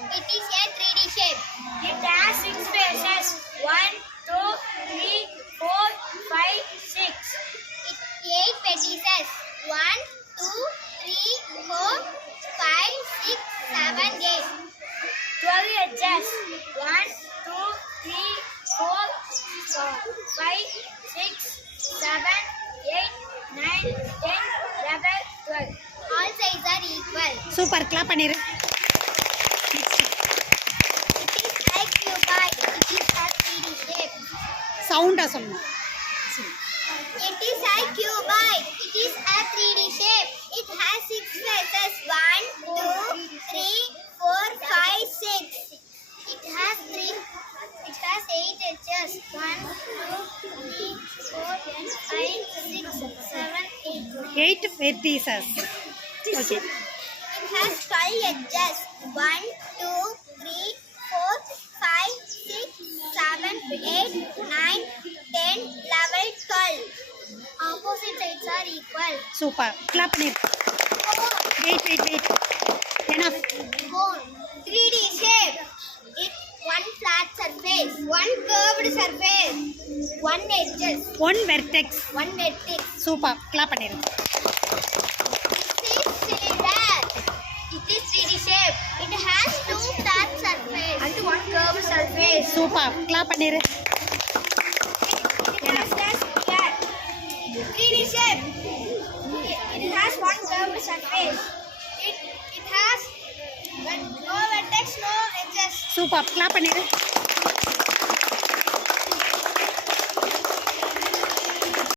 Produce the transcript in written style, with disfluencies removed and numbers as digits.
It is a 3D shape. It has six faces. 1, 2, 3, 4, 5, 6. It 8 vertices. 1, 2, 3, 4, 5, 6, 7, 8. 12 edges. 1, 2, 3, 4, 5, 6, 7, 8, 9, 10, 11, 12. All sides are equal. Super clap பண்ணிரு. It is a cuboid. It is a 3D shape. சவுண்டா சொல்லணும். It is a cuboid. It is a 3D shape. It has 6 faces. 1, 2, 3, 4, 5, 6. It has 8 edges. 1, 2, 3, 4, 5, 6, 7, 8. 8 vertices. Okay. It has 12 edges. 1, 2, 3, 4, 5, 6, 7, 8, 9, 10, 11, 12. Opposite sides are equal. Super clap பண்ணிரு. Wait. Enough. Cone. 3D shape. It one flat surface, one curved surface, one edges, One vertex. one vertex. Super clap பண்ணிரு. It is cylinder. It is 3D shape. It has two flat surface And one curved surface. Super clap பண்ணிரு. It has a sphere. 3D shape. It has one curved surface. It has no vertex, no edges. Super clap பண்ணிரு.